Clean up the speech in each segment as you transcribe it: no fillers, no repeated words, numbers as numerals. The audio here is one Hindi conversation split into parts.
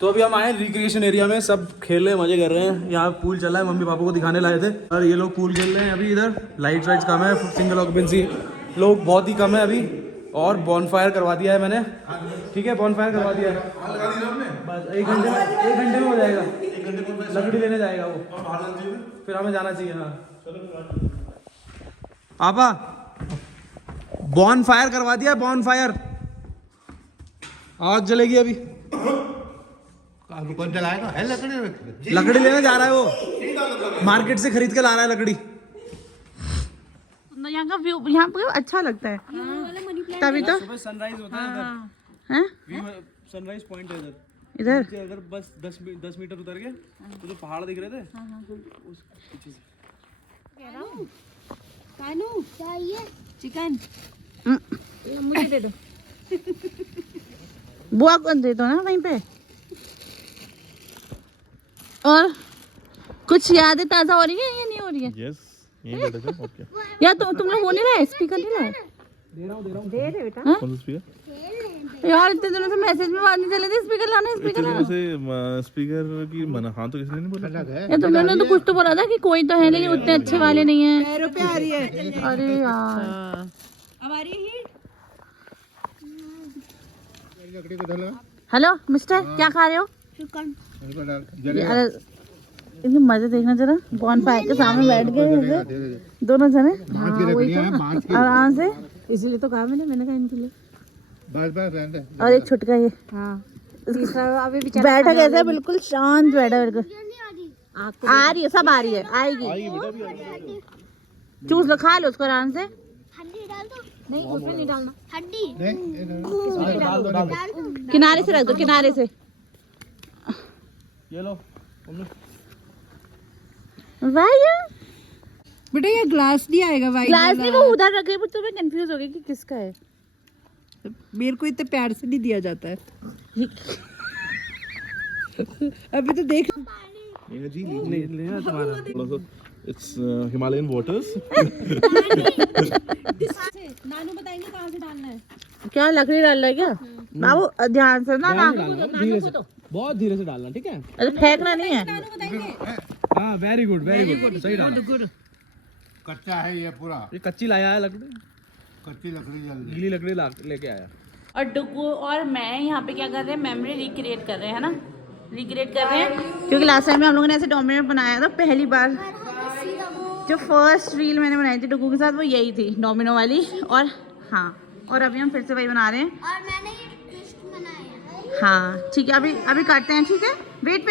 तो अभी हम आए रिक्रिएशन एरिया में, सब खेल रहे हैं, मजे कर रहे हैं। यहाँ पूल चला है, मम्मी पापा को दिखाने लाए थे और ये लोग पूल खेल रहे हैं अभी। इधर लाइट वाइट्स कम है, सिंगल ऑक्यूपेंसी लोग बहुत ही कम है अभी। और बॉनफायर करवा दिया है मैंने, ठीक है, बॉनफायर करवा दिया है। बस एक घंटे में हो जाएगा। लकड़ी लेने जाएगा वो, फिर हमें जाना चाहिए। हाँ पापा, बॉनफायर करवा दिया, बॉनफायर, आग जलेगी अभी। कौन चलाएगा? है लकड़ी लेने जा रहा है वो, मार्केट से खरीद के ला रहा है लकड़ी। यहाँ का व्यू यहाँ पे अच्छा लगता है, तभी तो सुबह सनराइज होता है हैं। सनराइज पॉइंट है इधर अगर बस 10 मीटर उतर के तो जो पहाड़ दिख रहे थे उस पीछे से। कानू चाहिए चिकन, मुझे दे दो। बुआ को दे दो ना वहीं पे। और कुछ यादें ताजा हो रही है या नहीं हो रही है? यस, यही बैठे थे। ओके, या तुम लोग वो नहीं लाए, स्पीकर नहीं लाए? दे रहे बेटा। कौन सा स्पीकर? यार इतने दिनों से मैसेज में बात नहीं चले थे, स्पीकर लाना, स्पीकर लाना। से स्पीकर की मना, हाँ तो किसी ने नहीं बोला। यार तुम लोगों ने तो कुछ तो बोला था कि कोई तो है लेकिन उतने अच्छे वाले नहीं है। पैरों पे आ रही है। अरे यार अब आ रही है हीट। हेलो मिस्टर, क्या खा रहे हो? चिकन यार इनके मजे देखना जरा, बॉन फायर के सामने बैठ गए दोनों जने। हाँ, वही तो आराम से, इसीलिए तो कहा मैंने कहा इनके लिए। और एक छुटका ये, हाँ तीसरा अभी बेचारा बैठा कैसे बिल्कुल शांत बैठा, बिल्कुल आ रही है, सब आ रही है, आएगी। चूस लो, खा लो उसको आराम से। हड्डी डाल दो। नहीं उसमें नहीं डालना, हड्डी किनारे से रख दो, किनारे से। ये लो वाह यार, बेटा ये ग्लास नहीं आएगा वाइट ग्लास नहीं, वो उधर रखे, पर तुम्हें कंफ्यूज हो गई कि किसका है। मेरे को इतने प्यार से नहीं दिया जाता है। अभी तो देख ये जी नहीं लेना तुम्हारा। थोड़ा सा, इट्स हिमालयन वाटर्स। नानू बताएंगे कहाँ से डालना है। क्या लकड़ी डाल रहा है क्या बाबू? ध्यान से ना ना, धीरे से, बहुत धीरे से डालना, ठीक है? अरे फेंकना नहीं है। हाँ वेरी गुड, सही डाला। कच्चा है ये पूरा, ये कच्ची लाया है लकड़ी, कच्ची लकड़ी जल्दी। गीली लकड़ी लेके आया। और डुगू और मैं यहाँ पे क्या कर रहे हैं, मेमोरी रिक्रिएट कर रहे हैं, है ना, रिक्रिएट कर रहे हैं। क्योंकि लास्ट टाइम में हम लोगों ने ऐसे डोमिनो बनाया था, पहली बार जो फर्स्ट रील मैंने बनाई थी डुगू के साथ वो यही थी, डोमिनो वाली। और हाँ, और अभी हम फिर से वही बना रहे हैं। और मैंने ये ट्विस्ट बनाया। हाँ ठीक है, अभी करते हैं, ठीक है? वेट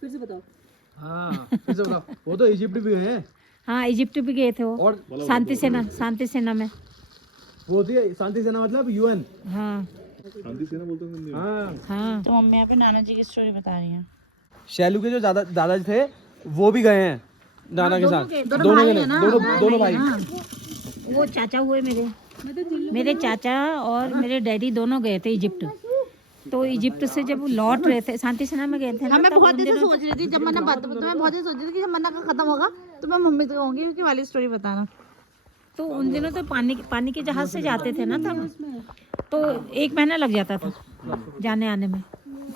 फिर से बताओ। हाँ फिर से बताओ। वो तो इजिप्ट भी गए हैं। हाँ इजिप्ट भी गए थे वो, और शांति सेना में। वो थी शांति सेना, मतलब यूएन। हाँ शांति सेना बोलते हैं हिंदी में। हाँ, हाँ तो मम्मी यहाँ पे नाना जी की स्टोरी बता रही हैं। शैलू के जो दादा थे वो भी गए हैं नाना के साथ। दोनों भाई है ना? दोनों भाई। वो चाचा हुए मेरे चाचा और मेरे डैडी दोनों गए थे इजिप्ट। तो इजिप्ट से जब लौट रहे थे, शांति सेना में गए थे ना, मैं तब बहुत उन देर से दिनों सोच रही थी जब मैंने बात, तो मैं बहुत देर सोच रही थी कि जब मन्ना का खत्म होगा तो मैं मम्मी से कहूंगी कि वाली स्टोरी बताना। तो उन दिनों तो पानी के जहाज से जाते थे ना तब, तो 1 महीना लग जाता था जाने आने में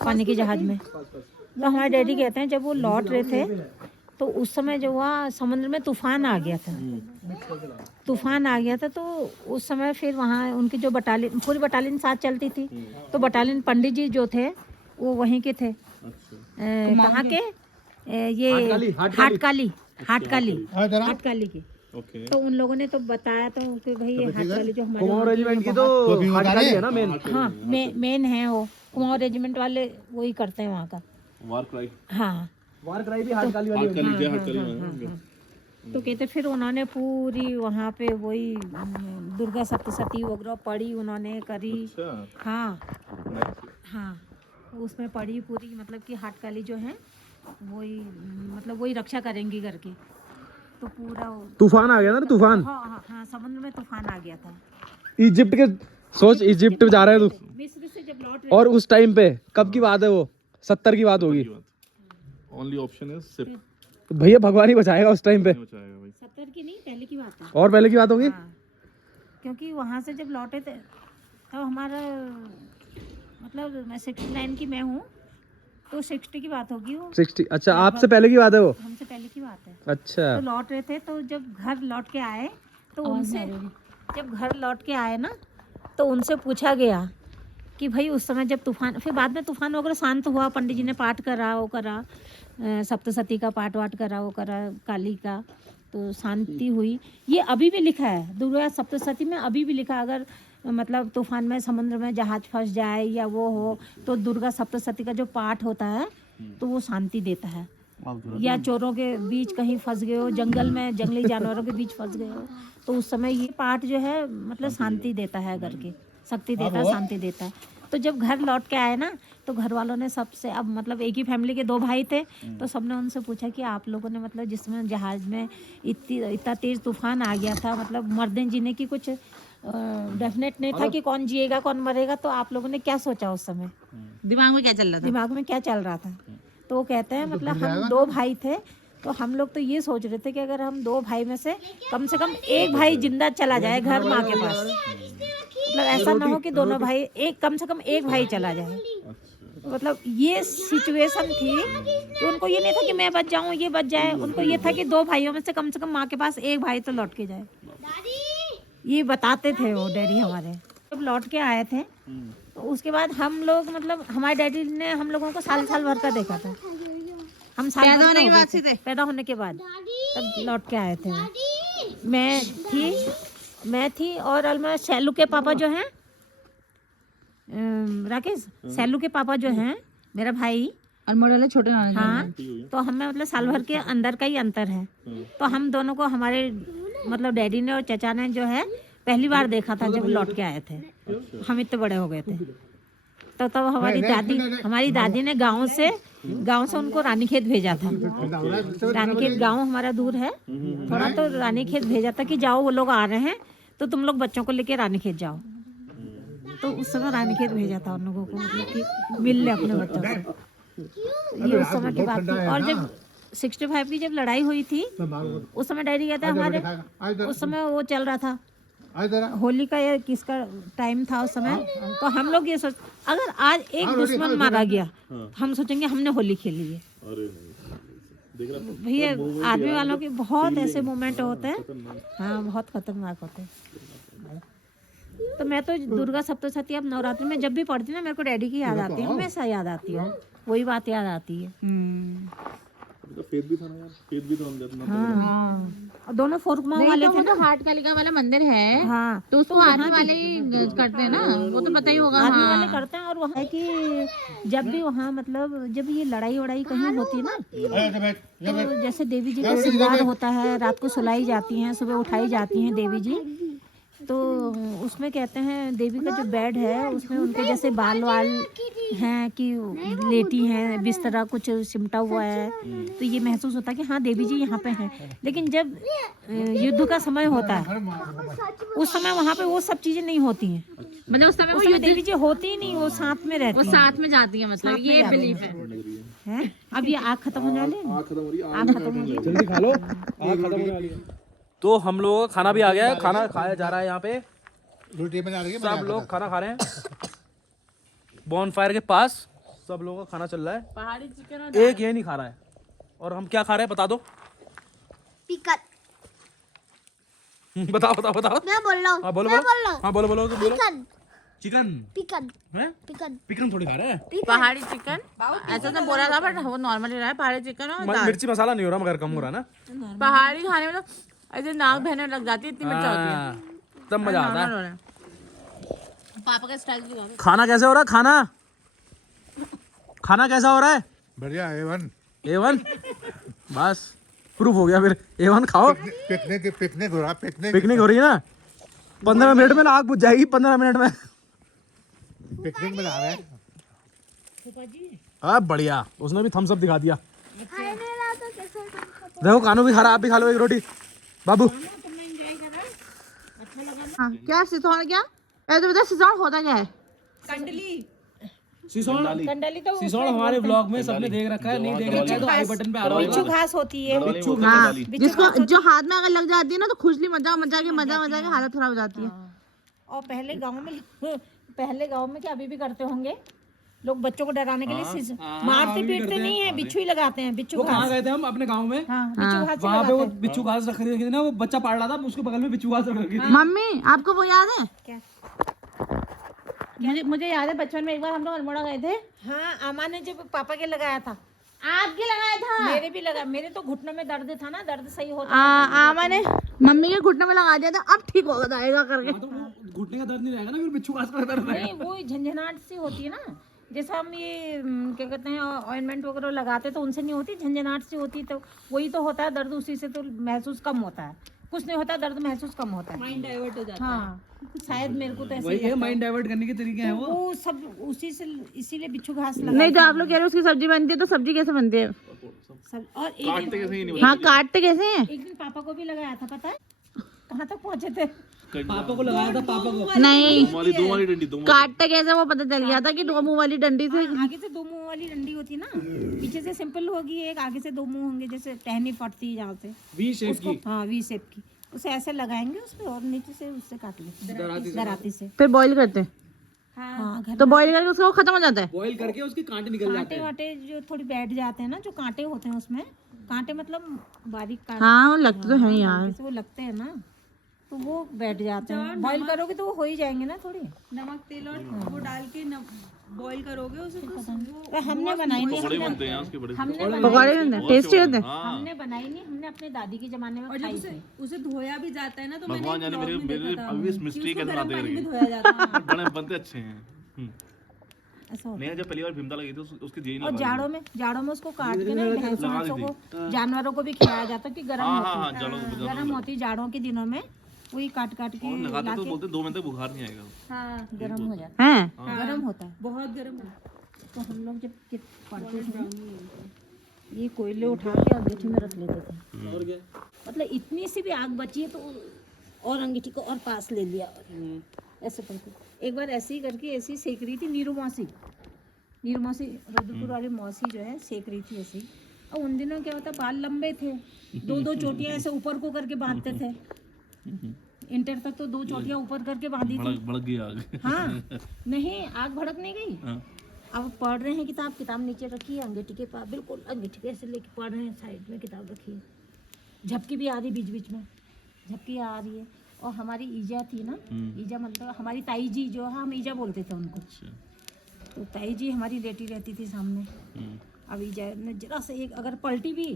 पानी के जहाज में। तो हमारे डैडी कहते हैं जब वो लौट रहे थे तो उस समय जो हुआ, समुद्र में तूफान आ गया था। तो उस समय फिर वहाँ उनकी जो बटालियन, पूरी बटालियन साथ चलती थी, तो बटालियन पंडित जी जो थे वो वहीं के थे। कहाँ के? ये हाटकाली के। ओके, तो उन लोगों ने तो बताया तो कि भाई ये हाटकाली जो हमारे कुमाऊं रेजिमेंट की तो हाटकाली है ना मेन। हाँ मेन है वो, कुमाऊं रेजिमेंट वाले वही करते हैं वहाँ का। वार क्राई, हाँ वार कराई भी हाटकाली वाली होगी। तो कहते फिर उन्होंने पूरी वहाँ पे वही दुर्गा सप्तशती वगैरह पढ़ी, उन्होंने करी। हाँ उसमें पढ़ी पूरी, मतलब कि हाटकाली जो है वही, मतलब वही रक्षा करेंगी करके। तो पूरा तूफान आ गया था ना, तूफान। हाँ समुद्र में तूफान आ गया था। इजिप्ट के सोच, इजिप्ट जा रहे हैं तू, मिस्र से जब लौट रहे और उस टाइम पे कब की बात है वो? 70 की बात होगी। Only option is SIP. भैया भगवान ही बचाएगा उस टाइम पे। बचाएगा भाई। 70 की नहीं, पहले की बात है। और पहले की बात होगी। क्योंकि वहाँ से जब लौटे थे तब हमारा मतलब मैं 69 की मैं हूँ, तो 60 की बात होगी वो, 60? अच्छा, आपसे पहले की बात है वो? हमसे पहले की बात है। अच्छा। तो लौट रहे थे, तो जब घर लौट के आए तो उनसे, जब घर लौट के आए ना, तो उनसे पूछा गया कि भाई उस समय जब तूफान, फिर बाद में तूफान वगैरह शांत हुआ, पंडित जी ने पाठ करा, वो करा, सप्तशती का पाठ वाठ करा, वो करा, काली का, तो शांति हुई। ये अभी भी लिखा है दुर्गा सप्तशती में, अभी भी लिखा, अगर मतलब तूफान में समुद्र में जहाज फंस जाए या वो हो, तो दुर्गा सप्तशती का जो पाठ होता है तो वो शांति देता है। या चोरों के बीच कहीं फंस गए हो, जंगल में जंगली जानवरों के बीच फंस गए हो, तो उस समय ये पाठ जो है मतलब शांति देता है, घर के शक्ति देता है, शांति देता है। तो जब घर लौट के आए ना, तो घर वालों ने सबसे, अब मतलब एक ही फैमिली के 2 भाई थे, तो सबने उनसे पूछा कि आप लोगों ने मतलब जिसमें जहाज में इतना तेज तूफान आ गया था, मतलब मरने जीने की कुछ डेफिनेट नहीं था कि कौन जिएगा कौन मरेगा, तो आप लोगों ने क्या सोचा उस समय, दिमाग में क्या चल रहा था? दिमाग में क्या चल रहा था? तो वो कहते हैं मतलब हम 2 भाई थे, तो हम लोग तो ये सोच रहे थे कि अगर हम 2 भाई में से कम एक भाई जिंदा चला जाए घर माँ के पास, मतलब ऐसा ना हो कि दोनों भाई, एक कम से कम एक भाई चला जाए। मतलब ये सिचुएशन थी कि उनको ये नहीं था कि मैं बच जाऊं, ये बच जाए, उनको ये था कि 2 भाइयों में से कम माँ के पास एक भाई तो लौट के जाए। ये बताते थे वो डैडी हमारे। जब लौट के आए थे तो उसके बाद हम लोग, मतलब हमारे डैडी ने हम लोगों को साल भर का देखा था, हम साल पैदा भर होने के के हो बाद गए थे। से थे? पैदा होने के बाद तब लौट के आए थे वो। मैं थी और अलमा शैलू के पापा जो हैं, राकेश, शैलू के पापा जो हैं मेरा भाई, और मोड़े छोटे नाना जी। हाँ, तो हमें मतलब साल भर के अंदर का ही अंतर है। तो हम दोनों को हमारे मतलब डैडी ने और चचा ने जो है पहली बार देखा था जब लौट के आए थे। हम इतने बड़े हो गए थे। तो तब हमारी दादी ने गांव से उनको रानीखेत भेजा था। रानीखेत गांव हमारा दूर है थोड़ा, तो रानीखेत भेजा था कि जाओ, वो लोग आ रहे हैं तो तुम लोग बच्चों को लेके रानीखेत जाओ। तो उस समय रानीखेत भेजा था उन लोगों को, मतलब कि मिल ले अपने बच्चों से। ये उस समय की बात थी। और जब 65 की जब लड़ाई हुई थी, उस समय डैडी कहता है हमारे, उस समय वो चल रहा था होली का या किसका टाइम था उस समय, तो हम लोग ये सोच, अगर आज एक दुश्मन मारा गया, हम सोचेंगे हमने होली खेली है। भैया आदमी वालों के बहुत ऐसे मोमेंट होते हैं, हाँ, बहुत खतरनाक होते हैं। तो मैं तो दुर्गा सप्तशती अब नवरात्रि में जब भी पढ़ती हूँ ना, मेरे को डैडी की याद आती है, हमेशा याद आती है, वही बात याद आती है। फेथ भी था ना यार, फेथ भी था हम जब हाँ, और दोनों फोरकुमाऊ वाले थे ना। हाट कालिका वाला मंदिर है, हाँ, तो उसको आर्मी वाले ही करते हैं ना, वो तो पता ही होगा। आर्मी वाले करते हैं। और वहाँ है कि जब भी वहाँ मतलब जब ये लड़ाई वड़ाई कहीं होती है ना, तो जैसे देवी जी का श्रृंगार होता है, रात को सुलाई जाती हैं, सुबह उठाई जाती हैं देवी जी, तो उसमें कहते हैं देवी का जो बेड है उसमें उनके जैसे बाल वाल हैं कि लेटी हैं, बिस्तरा कुछ सिमटा हुआ है, तो ये महसूस होता है कि हाँ देवी जी यहाँ पे हैं। लेकिन जब युद्ध का समय होता है उस समय वहाँ पे वो सब चीजें नहीं होती हैं, मतलब उस समय वो देवी जी होती ही नहीं, वो साथ में रहती वो हैं, साथ में जाती है, मतलब साथ में ये जाती बिलीफ हैं। है। हैं? अब ये आग खत्म होने वाली है, आग खत्म हो रही है, आग खत्म हो रही है। जल्दी खा लो, आग खत्म होने वाली है। तो हम लोगों का खाना भी आ गया है, खाना खाया जा रहा है यहाँ पे, रोटी बना रही है, सब लोग खाना खा रहे हैं बॉनफायर के पास, सब लोगों का खाना चल रहा है। पहाड़ी चिकन एक ये नहीं खा रहा है। और हम क्या खा रहे हैं बता दो। पिकल। बताओ बताओ बताओ। मैं बोल रहा हूँ। हाँ बोलो मैं बोलो। बोल रहा हूँ। हाँ बोलो बोलो तो बोलो। पिकल। Chicken pickle. है, पिकल। पिकन थोड़ी खा रहे हैं। पहाड़ी चिकन ऐसा तो बोला था, बट वो नॉर्मली रहा है पहाड़ी चिकन। और दाल। मिर्ची मसाला नहीं हो रहा, मगर कम हो रहा ना। पहाड़ी खाने में तो ऐसे नाक बहने लग जाती है, इतनी मिर्चा होती है। हाँ, तब मजा आता नॉर्मल हो है। रहा है। पापा का स्टाइल दिखाओ। खाना कैसे हो रहा है? खाना कैसा हो रहा है? बढ़िया A1। A1 बस प्रूफ हो गया फिर। A1 खाओ। पिकनिक हो रहा, पिकनिक हो रही है ना। 15 मिनट में ना आग बुझ जाएगी, 15 मिनट में। पिकनिक में जा रहे हैं। हाँ बढ़िया, उसने भी थम्स अप दिखा दिया। देखो कानू भी खा रहा, आप भी खा लो एक रोटी बाबू। हाँ, क्या सिसौड़ क्या? पहले तो बता सिसौड़ होता क्या है? सिसौड़ हमारे ब्लॉग में सबने देख रखा है, नहीं देख रखा है तो आई बटन पे आ रहा बिच्छू होगा। घास होती है, हाँ, जिसको जो हाथ में अगर लग जाती है ना तो खुजली मजा के हालत खराब हो जाती है। और पहले गांव में क्या अभी भी करते होंगे लोग बच्चों को डराने के लिए मारते पीटते नहीं है, बिच्छू ही लगाते हैं। बिच्छू कहाँ घास, गए थे हम अपने गांव में, हाँ बिच्छू घास से वहाँ पे वो लगाते हैं। बिच्छू घास रख रही थी ना, वो बच्चा पाल रहा था, उसके बगल में बिच्छू घास रख रखी थी। मम्मी आपको वो याद है क्या? मुझे याद है बचपन में एक बार हम लोग अल्मोड़ा गए थे, हाँ अम्मा ने जब पापा के लगाया था, आपके लगाया था। मेरे भी लगा, मेरे तो घुटनों में दर्द था ना, दर्द सही होता आमा ने मम्मी के घुटने में लगा दिया था, अब ठीक होगा जाएगा करके। तो वो घुटने का दर्द नहीं रहेगा ना, फिर बिच्छू घास का दर्द रहेगा। नहीं, वो झंझनाहट सी होती है ना, जैसे हम ये क्या कहते हैं ऑइंटमेंट वगैरह लगाते तो उनसे नहीं होती, झंझनाहट से होती, तो वही तो होता है दर्द, उसी से तो महसूस कम होता है, कुछ नहीं होता, दर्द महसूस कम होता है, माइंड डाइवर्ट हो जाता है। हाँ शायद मेरे को तो ऐसे वही ही है, लगता माइंड डाइवर्ट करने के तरीके हैं है। वो। वो सब उसी से, इसीलिए बिच्छू घास लगा नहीं जो आप लोग कह रहे हो उसकी सब्जी बनती है, तो सब्जी कैसे बनती है? सब। और एक दिन, हाँ काटते कैसे हैं? एक दिन पापा को भी लगाया था, पता है कहाँ तक पहुँचे थे? पापा को लगाया था, पापा को नहीं दो वाली डंडी, दो काटते कैसे वो पता चल गया था कि दो मुंह वाली डंडी से। आगे से दो मुंह वाली डंडी होती है ना, पीछे से सिंपल होगी एक, आगे से दो मुंह होंगे, जैसे टहनी फटती है जहाँ से वी शेप उसको, की। हाँ वी शेप की, उसे ऐसे लगाएंगे उस पे और नीचे से उससे काट लेते हैं दराती से। फिर बॉईल करते हैं, हाँ घर तो बॉईल करके उसका वो खत्म हो जाता है। बॉईल करके उसके कांटे निकल जाते कांटे हैं। वाटे जो थोड़ी बैठ जाते हैं ना, जो कांटे होते हैं उसमें, कांटे मतलब बारीक कांटे, हाँ वो लगते तो है यार। जैसे वो लगते हैं ना, तो वो बैठ जाते हैं। बॉईल करोगे तो वो हो ही जाएंगे ना, थोड़ी नमक तेल और वो डाल के बॉईल करोगे उसे, तो हमने बनाई नहीं, पकौड़े बनते हैं उसके बड़े। हमने पकौड़े बनते हैं, टेस्टी होते हैं। हमने बनाई नहीं, हमने अपने दादी के जमाने में खाई थी। उसे धोया भी जाता है ना, तो मैंने भगवान जाने मेरे अभी इस मिस्ट्री कैसे बनाते पानी में हैं, धोया जाता है। बड़े बनते अच्छे हैं। ऐसा होता है। नहीं जब पहली बार भीमता लगी थी उसकी जेन और जाड़ों में उसको काट के ना भैंसों को, जानवरों को भी खिलाया जाता है कि गर्म होती है, गर्म होती है जाड़ों के दिनों में, वही काट के लगाते तो बोलते 2 महीने तक बुखार नहीं आएगा। हाँ गर्म हो जाता हैं है, गर्म होता है। बहुत गर्म है। तो हम लोग जब पढ़ते थे ये कोयले उठा के अंगीठी में रख लेते थे, और क्या? मतलब इतनी सी भी आग बची है तो और अंगीठी को और पास ले लिया, ऐसे करके। एक बार ऐसे ही करके ऐसे ही सेक रही थी नीरू मौसी रुद्रपुर वाली मौसी जो है सेक रही थी ऐसे ही। और उन दिनों क्या होता, बाल लंबे थे, 2 चोटियां ऐसे ऊपर को करके बांधते थे, इंटर तक तो 2 चोटियां ऊपर करके बांधी थी। भड़क गई आग। हाँ नहीं, आग भड़क नहीं गई। हाँ। अब पढ़ रहे हैं किताब नीचे रखी है, अंगीठी के पास बिल्कुल अंगीठी कैसे लेके पढ़ रहे हैं, साइड में किताब रखी है, झपकी भी आ रही बीच बीच में, झपकी आ रही है। और हमारी ईजा थी ना, ईजा मतलब हमारी ताई जी जो है, हम ईजा बोलते थे उनको, तो ताई जी हमारी लेटी रहती थी सामने। अब ईजा ने जरा से एक अगर पलटी भी,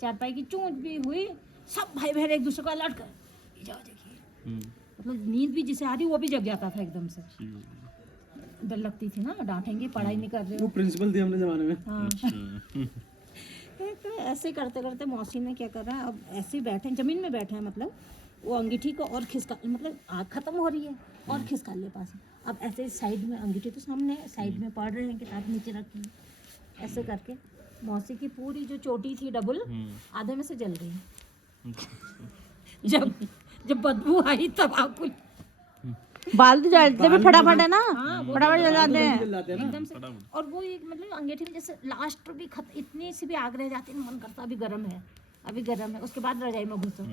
चारपाई की चूंच भी हुई, सब भाई बहन एक दूसरे को अलर्ट कर, ईजा जगी, मतलब नींद भी जिसे आ रही वो भी जग जाता था एकदम से। डर लगती थी ना, डांटेंगे, पढ़ाई नहीं कर रहे वो हो। प्रिंसिपल थे हमने जमाने में। हाँ तो ऐसे करते करते मौसी ने क्या करा, अब ऐसे ही बैठे जमीन में बैठे हैं, मतलब वो अंगीठी को और खिसका, मतलब आग खत्म हो रही है और खिसका ले पास। अब ऐसे साइड में अंगीठी तो सामने, साइड में पढ़ रहे हैं, किताब नीचे रखी है, ऐसे करके मौसी की पूरी जो चोटी थी डबल आधे में से जल गई। जब बदबू आई तब आपको बाल तो जलते भी फटाफट है ना, फटाफट जल जाते हैं। एकदम से। और वो एक मतलब अंगीठी में जैसे लास्ट भी इतनी सी भी आग रह जाती है, मन करता अभी गर्म है, उसके बाद रजाई में घुसो,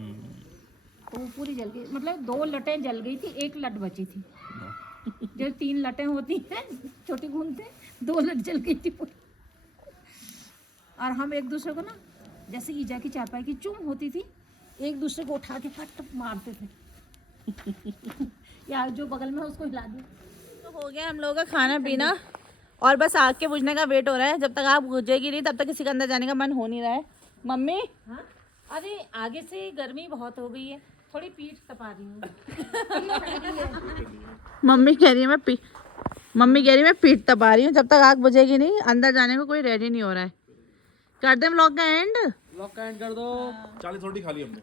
तो वो पूरी जल गई। मतलब 2 लटें जल गई थी, 1 लट बची थी। जो 3 लटें होती हैं छोटी घूमते, 2 लट जल गई थी पूरी। और हम एक दूसरे को ना, जैसे ईजा की चारपाई की चूम होती थी, एक दूसरे को उठा के फट मारते थे या जो बगल में उसको हिला दिया। तो हो गया हम लोगों का खाना पीना, और बस आग के बुझने का वेट हो रहा है। जब तक आग बुझेगी नहीं तब तक किसी के अंदर जाने का मन हो नहीं रहा है। मम्मी हाँ? अरे आगे से गर्मी बहुत हो गई है, थोड़ी पीठ तपा रही हूँ। मम्मी कह रही है मैं पीठ तपा रही हूँ। जब तक आग बुझेगी नहीं अंदर जाने को कोई रेडी नहीं हो रहा है। कर दे व्लॉग का एंड। व्लॉग का एंड कर दो। 40 रोटी खा ली हमने।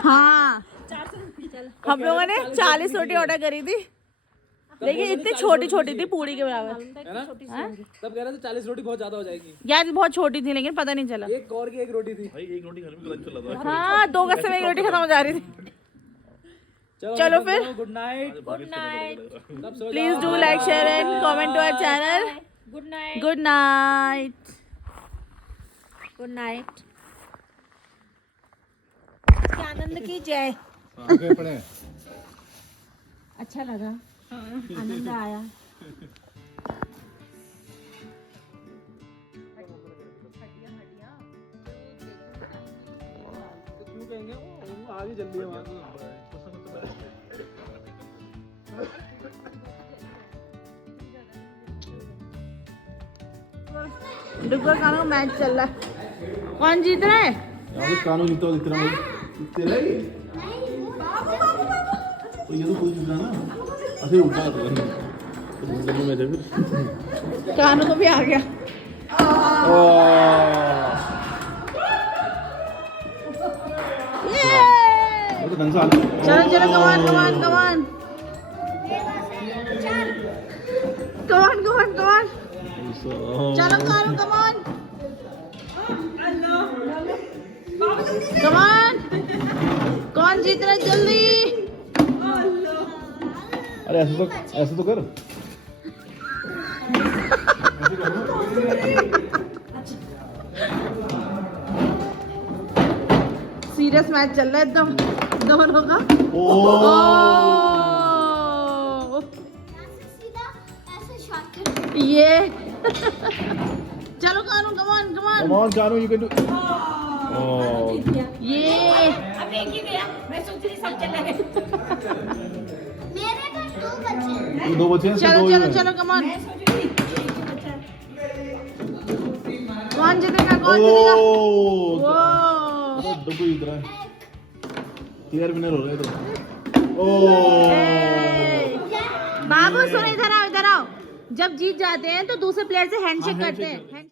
हाँ हम लोगों ने 40 रोटी ऑर्डर करी थी, लेकिन इतनी छोटी छोटी थी पूरी के बराबर। है ना? तब कह रहे थे 40 रोटी बहुत ज्यादा हो जाएगी। यार बहुत छोटी थी, लेकिन पता नहीं चला। एक कौर की 1 रोटी थी। भाई 1 रोटी खाने में गलत चला था। हाँ 2 गस्से में 1 रोटी खत्म हो जा रही थी। चलो फिर good night. Please do like share and comment to our channel. Good night. Good night. Good night. Anand की जय। आगे पड़े। अच्छा लगा, आनंद आया। आगे जल्दी है वहाँ डुग्गर कानू मैच चल रहा है, कौन जीत रहा है? कानून जीतता हुआ दिख रहा है तेरा ही तो ये तो कोई जीत रहा ना ऐसे ही उल्टा करता है तो मुंडे में थे फिर कानू को भी आ गया। वो तो ढंग से चलो चलो कमान कमान कमान कमान कमान कमान चलो कानू कमान कमान कौन जीत रहा है जल्दी? अरे ऐसे तो कर सीरियस मैच चल रहा है एकदम दोनों का। ओ सीधा ऐसे शॉर्टकट ये चलो Kanu come on come on come on Kanu you can do ये अब एक ही गया, मैं सोच रही सब चले गए। मेरे तो 2 बच्चे दो बच्चे हैं चलो चलो चलो कमान कौन जीतेगा कौन जीतेगा? वो डब्बू जीत रहा है क्लियर विनर हो रहा है तो बाबू सुनो इधर आओ इधर आओ। जब जीत जाते हैं तो दूसरे प्लेयर से हैंडशेक करते हैं।